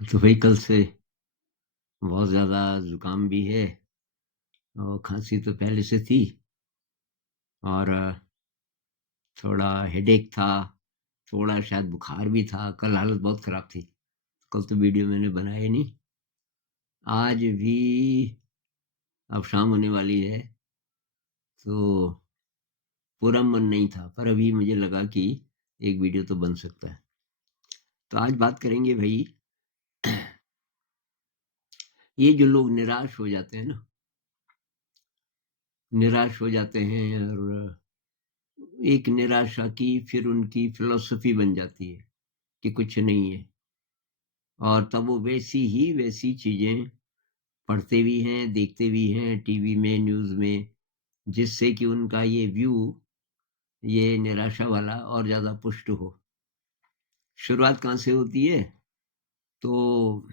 तो भाई कल से बहुत ज़्यादा ज़ुकाम भी है और खांसी तो पहले से थी और थोड़ा हेडेक था, थोड़ा शायद बुखार भी था। कल हालत बहुत ख़राब थी। कल तो वीडियो मैंने बनाया नहीं। आज भी अब शाम होने वाली है तो पूरा मन नहीं था, पर अभी मुझे लगा कि एक वीडियो तो बन सकता है। तो आज बात करेंगे भाई, ये जो लोग निराश हो जाते हैं ना, निराश हो जाते हैं और एक निराशा की फिर उनकी फिलॉसफी बन जाती है कि कुछ नहीं है, और तब वो वैसी चीज़ें पढ़ते भी हैं, देखते भी हैं टीवी में, न्यूज़ में, जिससे कि उनका ये व्यू, ये निराशा वाला और ज़्यादा पुष्ट हो। शुरुआत कहाँ से होती है? तो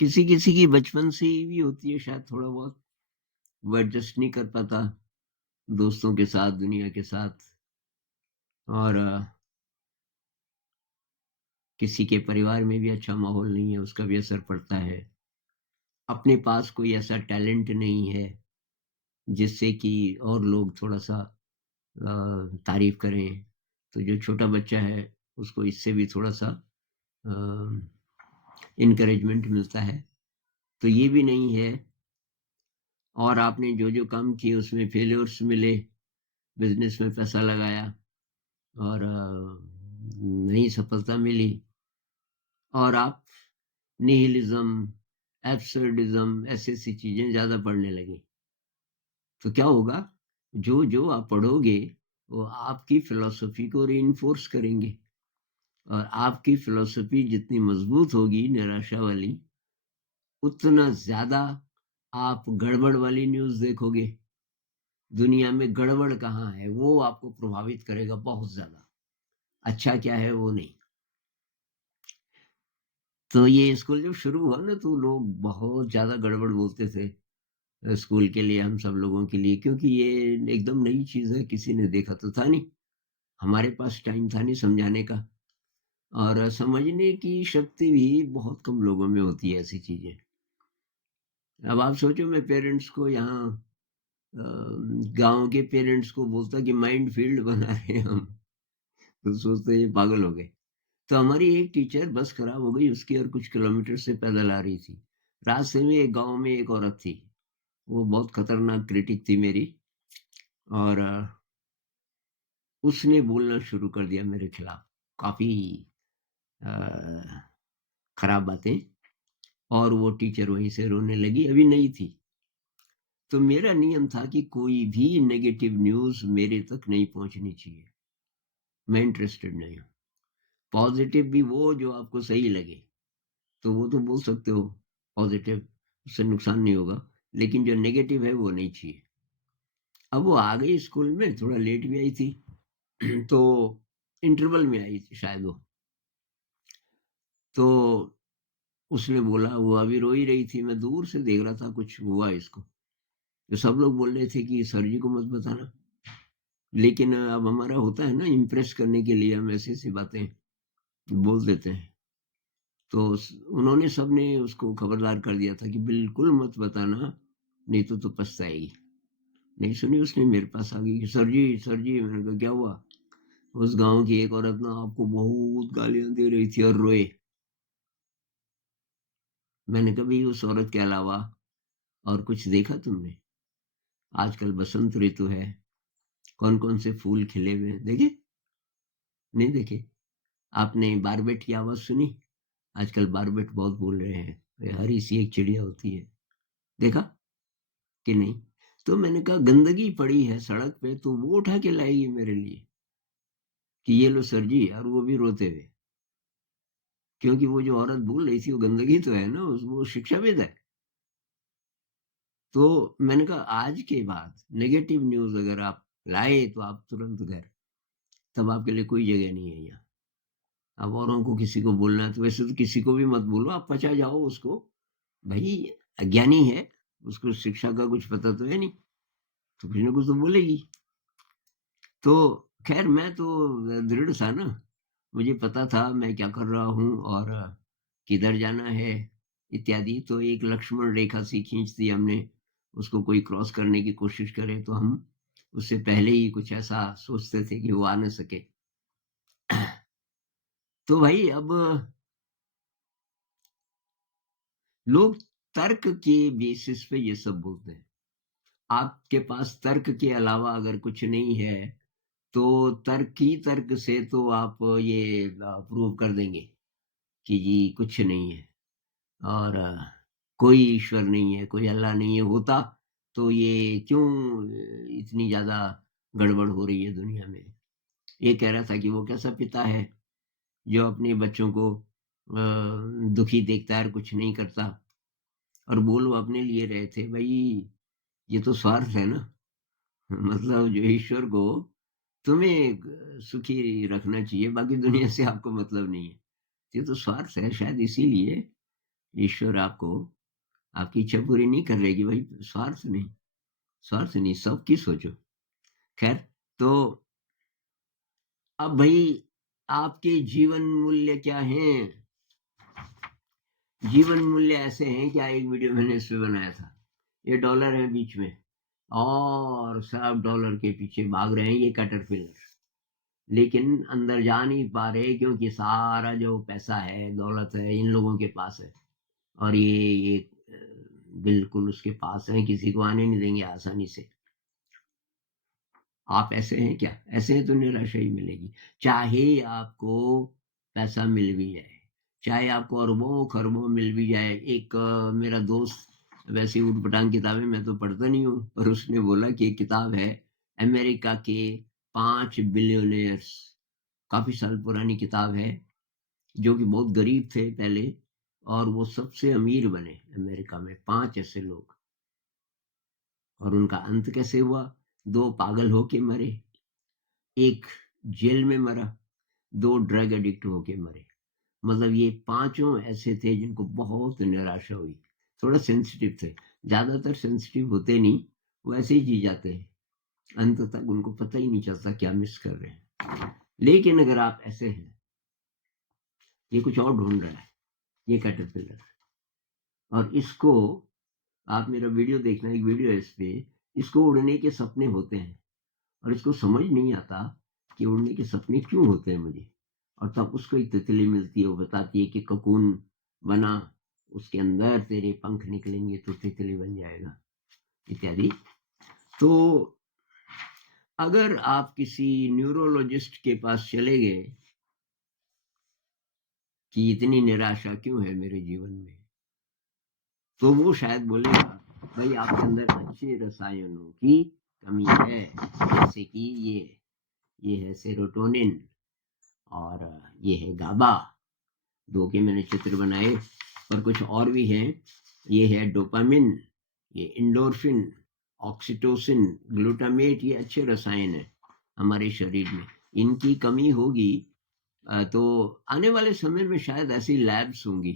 किसी-किसी की बचपन से ही भी होती है शायद थोड़ा बहुत, वो एडजस्ट नहीं कर पाता दोस्तों के साथ, दुनिया के साथ, और किसी के परिवार में भी अच्छा माहौल नहीं है, उसका भी असर पड़ता है। अपने पास कोई ऐसा टैलेंट नहीं है जिससे कि और लोग थोड़ा-सा तारीफ़ करें, तो जो छोटा बच्चा है उसको इससे भी थोड़ा-सा एनकरेजमेंट मिलता है। तो ये भी नहीं है, और आपने जो-जो काम किए उसमें फेल्योर्स मिले, बिज़नेस में पैसा लगाया और नहीं सफलता मिली, और आप निहिलिज़्म, एब्सर्डिज़्म ऐसी-ऐसी चीज़ें ज़्यादा पढ़ने लगे। तो क्या होगा? जो आप पढ़ोगे, वो आपकी फ़िलॉसफ़ी को रिइन्फ़ोर्स करेंगे, और आपकी फ़िलॉसफ़ी जितनी मज़बूत होगी निराशा वाली, उतना ज़्यादा आप गड़बड़ वाली न्यूज़ देखोगे। दुनिया में गड़बड़ कहाँ है, वो आपको प्रभावित करेगा बहुत ज़्यादा। अच्छा क्या है, वो नहीं। तो ये स्कूल जब शुरू हुआ ना, तो लोग बहुत ज़्यादा गड़बड़ बोलते थे स्कूल के लिए, हम सब लोगों के लिए, क्योंकि ये एकदम नई चीज़ है, किसी ने देखा तो था नहीं। हमारे पास टाइम था नहीं समझाने का, और समझने की शक्ति भी बहुत कम लोगों में होती है ऐसी चीज़ें। अब आप सोचो, मैं पेरेंट्स को यहाँ अ, गाँव के पेरेंट्स को बोलता कि माइंड फील्ड बना रहे हैं हम, तो सोचते ये पागल हो गए। तो हमारी एक टीचर, बस खराब हो गई उसकी और कुछ किलोमीटर से पैदल आ रही थी। रास्ते में एक गाँव में एक औरत थी, वो बहुत खतरनाक क्रिटिक थी मेरी, और उसने बोलना शुरू कर दिया मेरे खिलाफ, काफ़ी अ, खराब बातें, और वो टीचर वहीं से रोने लगी, अभी नई थी। तो मेरा नियम था कि कोई भी नेगेटिव न्यूज़ मेरे तक नहीं पहुँचनी चाहिए, मैं इंटरेस्टेड नहीं हूँ। पॉज़िटिव भी वो जो आपको सही लगे, तो वो तो बोल सकते हो पॉज़िटिव, उससे नुकसान नहीं होगा, लेकिन जो नेगेटिव है वो नहीं चाहिए। अब वो आ गई स्कूल में, थोड़ा लेट भी आई थी तो इंटरवल में आई थी शायद वो। तो उसने बोला, वो अभी रो ही रही थी, मैं दूर से देख रहा था कुछ हुआ इसको। तो सब लोग बोल रहे थे कि सर जी को मत बताना, लेकिन अब हमारा होता है ना, इम्प्रेस करने के लिए हम ऐसी-ऐसी बातें बोल देते हैं। तो उन्होंने, सबने उसको खबरदार कर दिया था कि बिल्कुल मत बताना, नहीं तो पछताएगी। नहीं सुनी उसने, मेरे पास आ गई कि सर जी, मैंने कहा क्या हुआ? उस गांव की एक औरत ना आपको बहुत गालियां दे रही थी, और रोए। मैंने कहा भाई, उस औरत के अलावा और कुछ देखा तुमने? आजकल बसंत ऋतु है, कौन कौन से फूल खिले हुए हैं, देखे? नहीं देखे? आपने बारबेट की आवाज सुनी? आजकल बारबेट बहुत बोल रहे हैं, ये हरी सी एक चिड़िया होती है, देखा कि नहीं? तो मैंने कहा, गंदगी पड़ी है सड़क पे तो वो उठा के लाएगी मेरे लिए कि ये लो सर जी, और वो भी रोते हुए, क्योंकि वो जो औरत बोल रही थी वो गंदगी तो है ना, वो शिक्षाविद है। तो मैंने कहा, आज के बाद नेगेटिव न्यूज अगर आप लाए तो आप तुरंत घर, तब आपके लिए कोई जगह नहीं है यहाँ। अब औरों को किसी को बोलना है तो वैसे तो किसी को भी मत बोलो, आप पचा जाओ उसको, भाई अज्ञानी है, उसको शिक्षा का कुछ पता तो है नहीं, तो कुछ ना कुछ तो बोलेगी। तो खैर, मैं तो दृढ़ था ना, मुझे पता था मैं क्या कर रहा हूँ, और किधर जाना है इत्यादि। तो एक लक्ष्मण रेखा सी खींच दी हमने, उसको कोई क्रॉस करने की कोशिश करे तो हम उससे पहले ही कुछ ऐसा सोचते थे कि वो आ न सके। तो भाई अब लोग तर्क के बेसिस पे ये सब बोलते हैं। आपके पास तर्क के अलावा अगर कुछ नहीं है तो तर्क से तो आप ये प्रूव कर देंगे कि जी कुछ नहीं है और कोई ईश्वर नहीं है, कोई अल्लाह नहीं है। होता तो ये क्यों इतनी ज्यादा गड़बड़ हो रही है दुनिया में। ये कह रहा था कि वो कैसा पिता है जो अपने बच्चों को दुखी देखता है और कुछ नहीं करता। और बोल वो अपने लिए रहे थे भाई, ये तो स्वार्थ है ना। मतलब जो ईश्वर को तुम्हें सुखी रखना चाहिए, बाकी दुनिया से आपको मतलब नहीं है। ये तो स्वार्थ है, शायद इसीलिए ईश्वर आपको आपकी इच्छा पूरी नहीं कर रहेगी भाई। स्वार्थ नहीं, स्वार्थ नहीं, सबकी सोचो। खैर, तो अब भाई आपके जीवन मूल्य क्या हैं? जीवन मूल्य ऐसे हैं, क्या एक वीडियो मैंने इस पे बनाया था। ये डॉलर है बीच में और सब डॉलर के पीछे भाग रहे हैं, ये कैटरपिलर। लेकिन अंदर जा नहीं पा रहे क्योंकि सारा जो पैसा है, दौलत है, इन लोगों के पास है। और ये बिल्कुल उसके पास है, किसी को आने नहीं देंगे आसानी से। आप ऐसे हैं क्या? ऐसे हैं तो निराशा ही मिलेगी। चाहे आपको पैसा मिल भी जाए, चाहे आपको अरबों खरबों मिल भी जाए। एक मेरा दोस्त, वैसे ऊटपटांग किताबें मैं तो पढ़ता नहीं हूँ, पर उसने बोला कि एक किताब है अमेरिका के 5 बिलियनियर्स, काफी साल पुरानी किताब है, जो कि बहुत गरीब थे पहले और वो सबसे अमीर बने अमेरिका में। 5 ऐसे लोग। और उनका अंत कैसे हुआ? 2 पागल होके मरे, एक जेल में मरा, 2 ड्रग एडिक्ट होके मरे। मतलब ये 5 ऐसे थे जिनको बहुत निराशा हुई। थोड़ा सेंसिटिव थे, ज्यादातर सेंसिटिव होते नहीं, वो ऐसे ही जी जाते हैं, अंत तक उनको पता ही नहीं चलता क्या मिस कर रहे हैं। लेकिन अगर आप ऐसे हैं, ये कुछ और ढूंढ रहा है, ये कैटरपिलर। और इसको, आप मेरा वीडियो देखना, एक वीडियो है इस पे, इसको उड़ने के सपने होते हैं और इसको समझ नहीं आता कि उड़ने के सपने क्यों होते हैं मुझे। और तब उसको एक तितली मिलती है, वो बताती है कि ककून बना, उसके अंदर तेरे पंख निकलेंगे तो तितली बन जाएगा इत्यादि। तो अगर आप किसी न्यूरोलॉजिस्ट के पास चले गए कि इतनी निराशा क्यों है मेरे जीवन में, तो वो शायद बोलेगा भाई आपके अंदर अच्छे रसायनों की कमी है, जैसे कि ये है सेरोटोनिन और ये है गाबा। 2 के मैंने चित्र बनाए, और कुछ और भी हैं। ये है डोपामिन, ये इंडोर्फिन, ऑक्सीटोसिन, ग्लूटामेट, ये अच्छे रसायन है हमारे शरीर में। इनकी कमी होगी तो आने वाले समय में शायद ऐसी लैब्स होंगी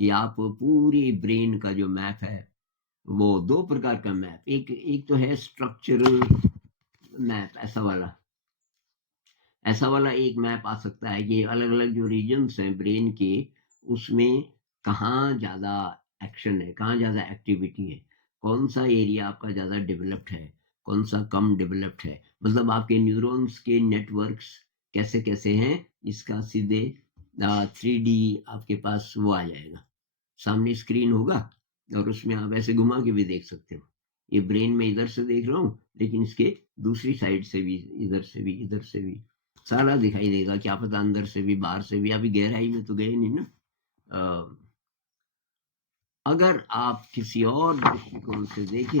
कि आप पूरी ब्रेन का जो मैप है, वो 2 प्रकार का मैप, एक तो है स्ट्रक्चरल मैप, ऐसा वाला एक मैप आ सकता है कि अलग अलग जो रीजन्स हैं ब्रेन के, उसमें कहाँ ज्यादा एक्शन है, कहाँ ज्यादा एक्टिविटी है, कौन सा एरिया आपका ज्यादा डेवलप्ड है, कौन सा कम डेवलप्ड है। मतलब आपके न्यूरॉन्स के नेटवर्क्स कैसे कैसे हैं, इसका सीधे 3D आपके पास वो आ जाएगा, सामने स्क्रीन होगा और उसमें आप ऐसे घुमा के भी देख सकते हो। ये ब्रेन में इधर से देख रहा हूँ, लेकिन इसके दूसरी साइड से भी, इधर से भी, इधर से भी सारा दिखाई देगा। क्या पता अंदर से भी बाहर से भी, अभी गहराई में तो गए नहीं ना। अगर आप किसी और दृष्टिकोण से देखें,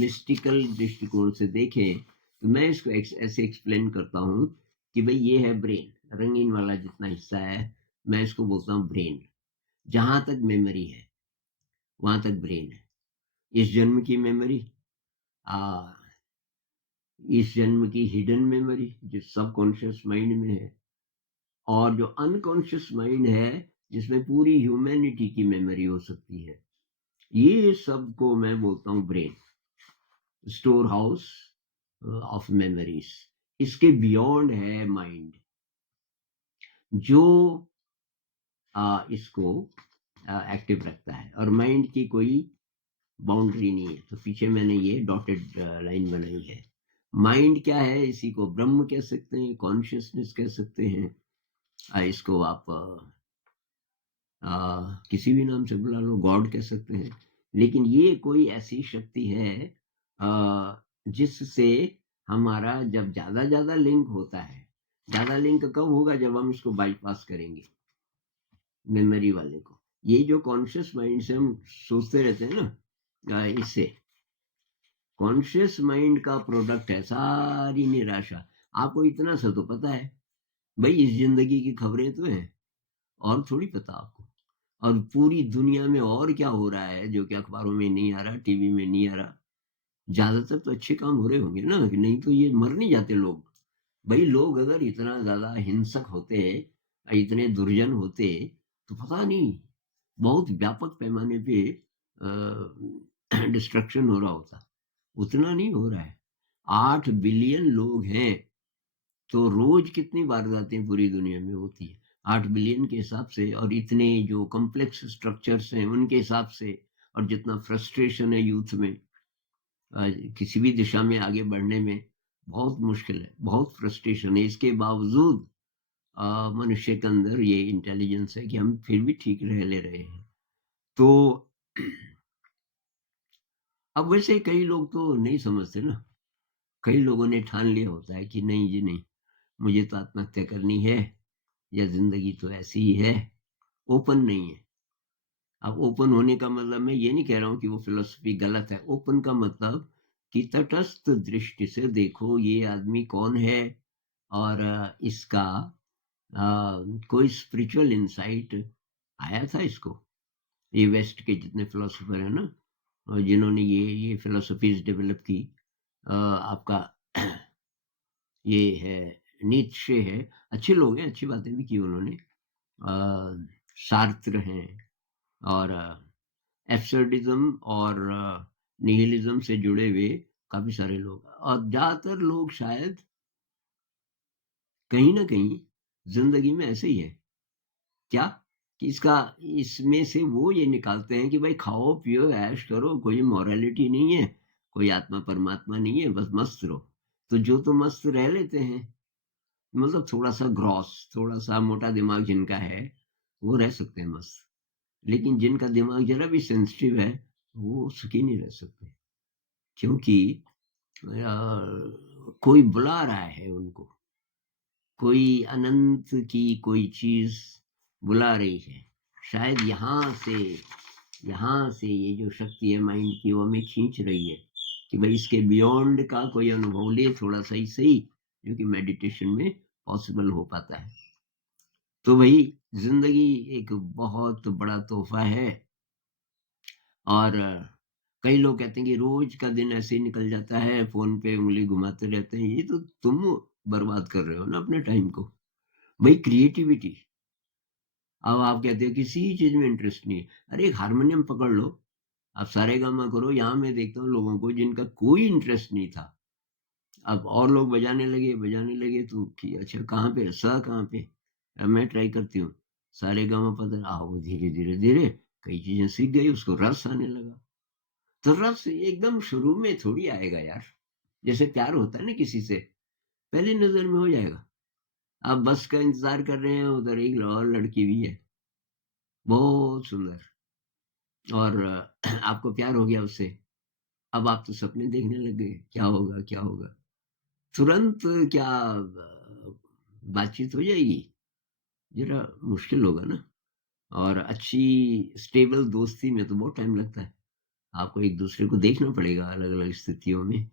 मिस्टिकल दृष्टिकोण से देखें, तो मैं इसको ऐसे एक्सप्लेन करता हूँ कि भाई ये है ब्रेन, रंगीन वाला जितना हिस्सा है, मैं इसको बोलता हूँ ब्रेन। जहां तक मेमोरी है वहां तक ब्रेन है। इस जन्म की मेमोरी, इस जन्म की हिडन मेमोरी जो सबकॉन्शियस माइंड में है, और जो अनकॉन्शियस माइंड है जिसमें पूरी ह्यूमैनिटी की मेमोरी हो सकती है, ये सब को मैं बोलता हूँ brain, store house of memories. इसके बियॉन्ड है माइंड, जो इसको एक्टिव रखता है, और माइंड की कोई बाउंड्री नहीं है। तो पीछे मैंने ये डॉटेड लाइन बनाई है। माइंड क्या है? इसी को ब्रह्म कह सकते हैं, कॉन्शियसनेस कह सकते हैं, इसको आप किसी भी नाम से बुला लो, गॉड कह सकते हैं। लेकिन ये कोई ऐसी शक्ति है जिससे हमारा जब ज्यादा ज्यादा लिंक होता है। ज्यादा लिंक कब होगा? जब हम इसको बाईपास करेंगे, मेमोरी वाले को। ये जो कॉन्शियस माइंड से हम सोचते रहते हैं ना, इससे कॉन्शियस माइंड का प्रोडक्ट है सारी निराशा। आपको इतना सा तो पता है भाई, इस जिंदगी की खबरें तो हैं, और थोड़ी पता आपको। और पूरी दुनिया में और क्या हो रहा है जो कि अखबारों में नहीं आ रहा, टीवी में नहीं आ रहा। ज्यादातर तो अच्छे काम हो रहे होंगे ना, कि नहीं तो ये मर नहीं जाते लोग। भाई लोग अगर इतना ज्यादा हिंसक होते, इतने दुर्जन होते, तो पता नहीं बहुत व्यापक पैमाने पे डिस्ट्रक्शन हो रहा होता। उतना नहीं हो रहा है। 8 बिलियन लोग हैं, तो रोज कितनी वारदातें पूरी दुनिया में होती है 8 बिलियन के हिसाब से, और इतने जो कॉम्प्लेक्स स्ट्रक्चर्स हैं उनके हिसाब से, और जितना फ्रस्ट्रेशन है यूथ में, किसी भी दिशा में आगे बढ़ने में बहुत मुश्किल है, बहुत फ्रस्ट्रेशन है। इसके बावजूद मनुष्य के अंदर ये इंटेलिजेंस है कि हम फिर भी ठीक रह ले रहे हैं। तो अब वैसे कई लोग तो नहीं समझते ना। कई लोगों ने ठान लिया होता है कि नहीं जी नहीं, मुझे तो आत्महत्या करनी है, या जिंदगी तो ऐसी ही है। ओपन नहीं है। अब ओपन होने का मतलब, मैं ये नहीं कह रहा हूं कि वो फिलोसफी गलत है। ओपन का मतलब कि तटस्थ दृष्टि से देखो ये आदमी कौन है, और इसका कोई स्पिरिचुअल इंसाइट आया था इसको। ये वेस्ट के जितने फिलोसोफर है ना, और जिन्होंने ये फिलोसफीज डेवलप की, आपका ये है नीत्शे है, अच्छे लोग हैं, अच्छी बातें भी की उन्होंने। सार्त्र हैं, और एब्सर्डिज्म और निहिलिज्म से जुड़े हुए काफी सारे लोग, और ज्यादातर लोग शायद कहीं ना कहीं जिंदगी में ऐसे ही है। क्या? कि इसका, इसमें से वो ये निकालते हैं कि भाई खाओ पियो ऐश करो, कोई मॉरलिटी नहीं है, कोई आत्मा परमात्मा नहीं है, बस मस्त रहो। तो जो तो मस्त रह लेते हैं, मतलब थोड़ा सा ग्रॉस, थोड़ा सा मोटा दिमाग जिनका है, वो रह सकते हैं मस्त। लेकिन जिनका दिमाग जरा भी सेंसिटिव है, वो सुखी नहीं रह सकते। क्योंकि कोई बुला रहा है उनको, कोई अनंत की कोई चीज बुला रही है। शायद यहाँ से ये जो शक्ति है माइंड की, वो हमें खींच रही है कि भाई इसके बियॉन्ड का कोई अनुभव ले, थोड़ा सा ही सही, जो कि मेडिटेशन में पॉसिबल हो पाता है। तो भाई जिंदगी एक बहुत बड़ा तोहफा है। और कई लोग कहते हैं कि रोज का दिन ऐसे ही निकल जाता है, फोन पे उंगली घुमाते रहते हैं। ये तो तुम बर्बाद कर रहे हो ना अपने टाइम को। भाई क्रिएटिविटी, अब आप कहते हो किसी चीज में इंटरेस्ट नहीं है, अरे एक हारमोनियम पकड़ लो, आप सारे गामा करो। यहाँ मैं देखता हूँ लोगों को जिनका कोई इंटरेस्ट नहीं था, अब और लोग बजाने लगे तो कि अच्छा कहाँ पे सा, कहाँ पे? अब मैं ट्राई करती हूँ, सारे गामा पता, वो धीरे धीरे धीरे कई चीजें सीख गई, उसको रस आने लगा। तो रस एकदम शुरू में थोड़ी आएगा यार। जैसे प्यार होता है ना किसी से, पहली नजर में हो जाएगा। आप बस का इंतजार कर रहे हैं, उधर एक और लड़की भी है बहुत सुंदर, और आपको प्यार हो गया उससे। अब आप तो सपने देखने लग गए, क्या होगा क्या होगा। तुरंत क्या बातचीत हो जाएगी? जरा मुश्किल होगा ना। और अच्छी स्टेबल दोस्ती में तो बहुत टाइम लगता है, आपको एक दूसरे को देखना पड़ेगा अलग अलग स्थितियों में।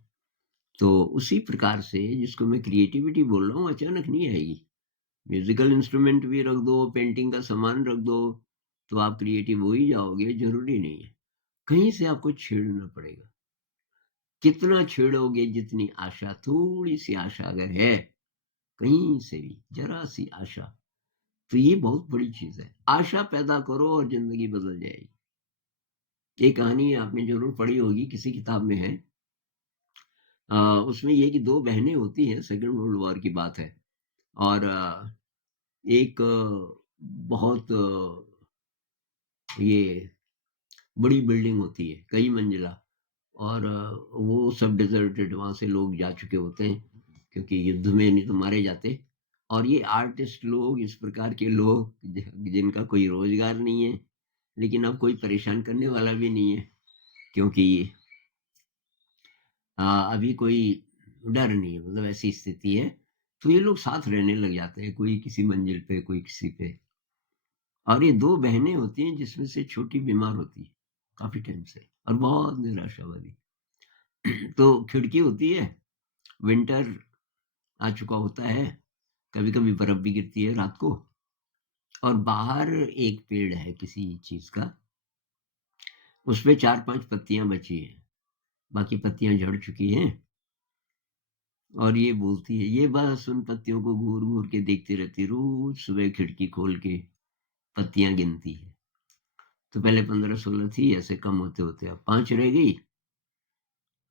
तो उसी प्रकार से जिसको मैं क्रिएटिविटी बोल रहा हूँ, अचानक नहीं आएगी। म्यूजिकल इंस्ट्रूमेंट भी रख दो, पेंटिंग का सामान रख दो, तो आप क्रिएटिव हो ही जाओगे, जरूरी नहीं है। कहीं से आपको छेड़ना पड़ेगा। कितना छेड़ोगे? जितनी आशा, थोड़ी सी आशा अगर है कहीं से भी, जरा सी आशा, तो ये बहुत बड़ी चीज है। आशा पैदा करो और जिंदगी बदल जाएगी। एक कहानी आपने जरूर पढ़ी होगी, किसी किताब में है। उसमें ये कि दो बहनें होती हैं, सेकेंड वर्ल्ड वॉर की बात है। और एक बहुत ये बड़ी बिल्डिंग होती है, कई मंजिला, और वो सब डेज़र्टेड, वहाँ से लोग जा चुके होते हैं, क्योंकि युद्ध में नहीं तो मारे जाते। और ये आर्टिस्ट लोग, इस प्रकार के लोग जिनका कोई रोज़गार नहीं है, लेकिन अब कोई परेशान करने वाला भी नहीं है, क्योंकि अभी कोई डर नहीं है, मतलब ऐसी स्थिति है। तो ये लोग साथ रहने लग जाते हैं, कोई किसी मंजिल पे, कोई किसी पे। और ये 2 बहनें होती हैं, जिसमें से छोटी बीमार होती है, काफ़ी टाइम से, और बहुत निराशावादी। तो खिड़की होती है, विंटर आ चुका होता है, कभी-कभी बर्फ भी गिरती है रात को, और बाहर एक पेड़ है किसी चीज़ का, उसपे 4-5 पत्तियाँ बची हैं, बाकी पत्तियाँ झड़ चुकी हैं। और ये बोलती है, ये बस उन पत्तियों को घूर-घूर के देखती रहती है, रोज़ सुबह खिड़की खोल के पत्तियाँ गिनती है। तो पहले 15-16 थी, ऐसे कम होते-होते अब 5 रह गई।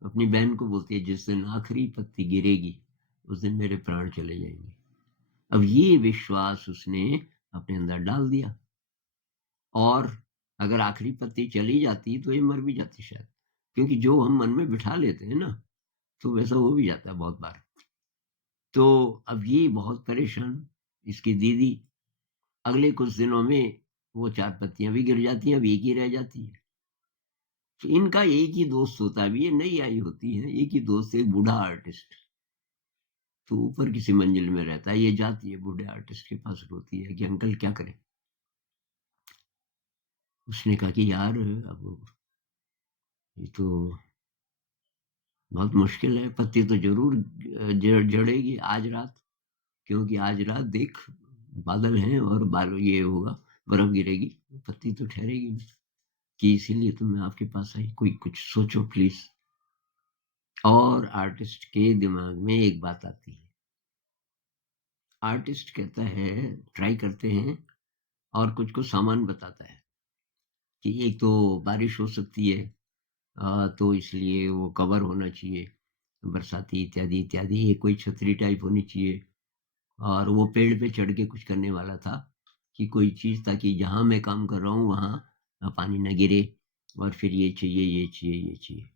अपनी बहन को बोलती है, जिस दिन आखिरी पत्ती गिरेगी, उस दिन मेरे प्राण चले जाएँगे। अब ये विश्वास उसने अपने अंदर डाल दिया, और अगर आखिरी पत्ती चली जाती तो ये मर भी जाती शायद, क्योंकि जो हम मन में बिठा लेते हैं ना, तो वैसा हो भी जाता है बहुत बार। तो अब ये बहुत परेशान, इसकी दीदी, अगले कुछ दिनों में वो 4 पत्तियाँ भी गिर जाती हैं, अब एक ही रह जाती है। तो इनका एक ही दोस्त होता है, अभी ये नई आई होती है, एक ही दोस्त, एक बूढ़ा आर्टिस्ट। तो ऊपर किसी मंजिल में रहता है, ये जाती है बूढ़े आर्टिस्ट के पास, रोती है कि अंकल क्या करें? उसने कहा कि यार, अब ये तो बहुत मुश्किल है, पत्ती तो ज़रूर झड़ेगी आज रात, क्योंकि आज रात देख, बादल हैं और ये होगा, बर्फ गिरेगी, पत्ती तो ठहरेगी नहीं, कि इसीलिए तो मैं आपके पास आई, कोई कुछ सोचो प्लीज़। और आर्टिस्ट के दिमाग में एक बात आती है। आर्टिस्ट कहता है, ट्राई करते हैं, और कुछ-कुछ सामान बताता है, कि एक तो बारिश हो सकती है, तो इसलिए वो कवर होना चाहिए, बरसाती इत्यादि, इत्यादि। ये कोई छतरी टाइप होनी चाहिए, और वो पेड़ पे चढ़ के कुछ करने वाला था, कि कोई चीज़, ताकि जहाँ मैं काम कर रहा हूँ वहाँ पानी ना गिरे, और फिर ये चाहिए, ये चाहिए, ये चाहिए।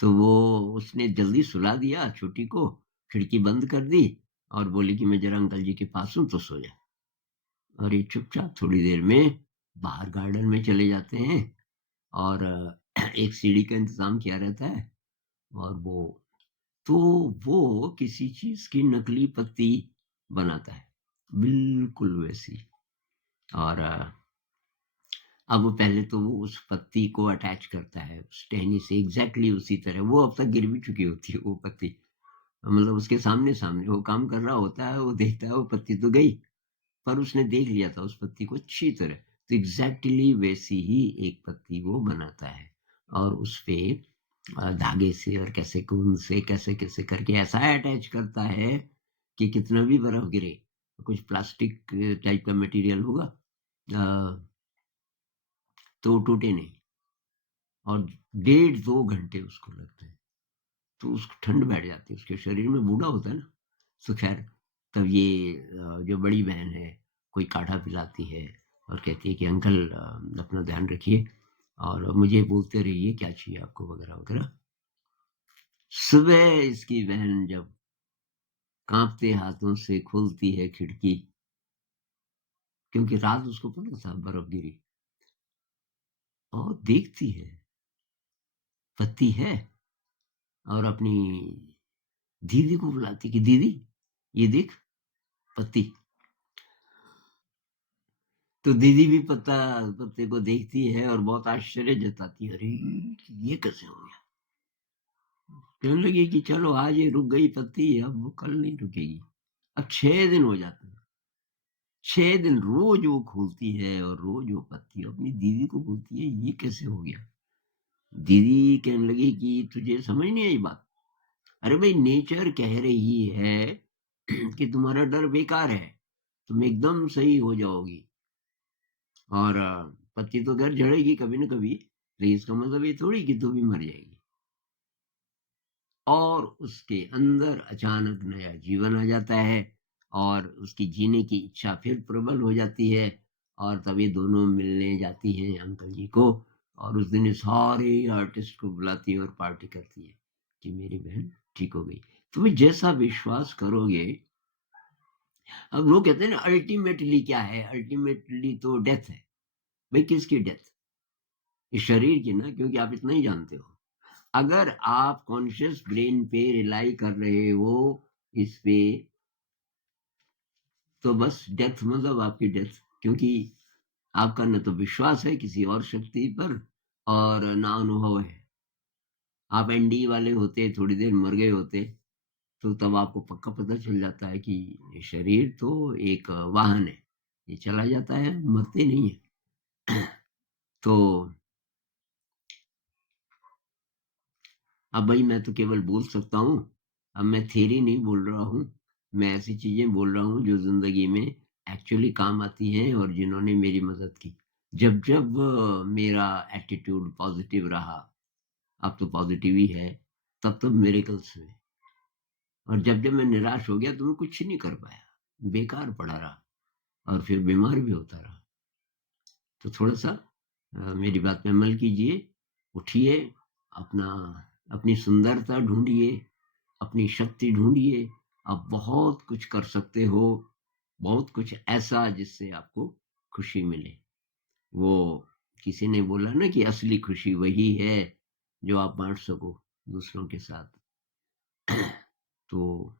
तो वो उसने जल्दी सुला दिया छोटी को, खिड़की बंद कर दी, और बोली कि मैं ज़रा अंकल जी के पास हूँ, तो सो जा। और ये चुपचाप थोड़ी देर में बाहर गार्डन में चले जाते हैं, और एक सीढ़ी का इंतज़ाम किया रहता है, और तो वो किसी चीज़ की नकली पत्ती बनाता है, बिल्कुल वैसी। और अब पहले तो वो उस पत्ती को अटैच करता है उस टहनी से, एग्ज़ैक्टली उसी तरह, वो अब तक गिर भी चुकी होती है वो पत्ती। मतलब उसके सामने-सामने वो काम कर रहा होता है, वो देखता है वो पत्ती तो गई, पर उसने देख लिया था उस पत्ती को अच्छी तरह। तो एग्ज़ैक्टली वैसी ही एक पत्ती वो बनाता है, और उसपे धागे से और कैसे खून से कैसे-कैसे करके ऐसा अटैच करता है, कि कितना भी बर्फ गिरे, कुछ प्लास्टिक टाइप का मटेरियल होगा, तो वो टूटे नहीं, और 1.5-2 घंटे उसको लगते हैं। तो उसको ठंड बैठ जाती है उसके शरीर में, बूढ़ा होता है ना। तो ख़ैर, तब ये जो बड़ी बहन है, कोई काढ़ा पिलाती है, और कहती है कि अंकल, अपना ध्यान रखिए, और मुझे बोलते रहिए क्या चाहिए आपको, वगैरह-वगैरह। सुबह इसकी बहन जब काँपते हाथों से खोलती है खिड़की, क्योंकि रात उसको पता था बर्फ गिरी, और देखती है, पत्ती है, और अपनी दीदी को बुलाती कि दीदी, ये देख, पत्ती। तो दीदी भी पत्ते को देखती है, और बहुत आश्चर्य जताती है, अरे ये कैसे हो गया? कहने लगी कि चलो, आज ये रुक गई पत्ती, अब वो कल नहीं रुकेगी। अब 6 दिन हो जाते हैं, 6 दिन रोज वो खोलती है, और रोज वो पत्ती अपनी दीदी को बोलती है, ये कैसे हो गया? दीदी कहने लगी कि तुझे समझ नहीं आई बात? अरे भाई, नेचर कह रही है कि तुम्हारा डर बेकार है, तुम एकदम सही हो जाओगी, और पत्ती तो खैर झड़ेगी कभी न कभी, लेकिन इसका मतलब ये थोड़ी कि तू भी मर जाएगी। और उसके अंदर अचानक नया जीवन आ जाता है, और उसकी जीने की इच्छा फिर प्रबल हो जाती है और तब ये दोनों मिलने जाती हैं अंकल जी को और उस दिन ये सारे आर्टिस्ट को बुलाती है और पार्टी करती है कि मेरी बहन ठीक हो गई। तो भाई जैसा विश्वास करोगे, अब वो कहते हैं ना अल्टीमेटली क्या है, अल्टीमेटली तो डेथ है। भाई किसकी डेथ? इस शरीर की ना, क्योंकि आप इतना ही जानते हो। अगर आप कॉन्शियस ब्रेन पे रिलाई कर रहे हो इस पे, तो बस डेथ मतलब आपकी डेथ, क्योंकि आपका न तो विश्वास है किसी और शक्ति पर और ना अनुभव है। आप एनडी वाले होते, थोड़ी देर मर गए होते, तो तब आपको पक्का पता चल जाता है कि ये शरीर तो एक वाहन है, ये चला जाता है, मरते नहीं है। तो अब भाई मैं तो केवल बोल सकता हूँ, अब मैं थ्योरी नहीं बोल रहा हूँ, मैं ऐसी चीजें बोल रहा हूँ जो जिंदगी में एक्चुअली काम आती हैं और जिन्होंने मेरी मदद की। जब जब मेरा एटीट्यूड पॉजिटिव रहा, अब तो पॉजिटिव ही है, तब तब मिरेकल्स हुए। और जब जब मैं निराश हो गया तो मैं कुछ नहीं कर पाया, बेकार पड़ा रहा और फिर बीमार भी होता रहा। तो थोड़ा सा मेरी बात पे अमल कीजिए, उठिए, अपना अपनी सुंदरता ढूंढिए, अपनी शक्ति ढूंढिए। आप बहुत कुछ कर सकते हो, बहुत कुछ ऐसा जिससे आपको खुशी मिले। वो किसी ने बोला ना कि असली खुशी वही है जो आप बांट सको दूसरों के साथ। तो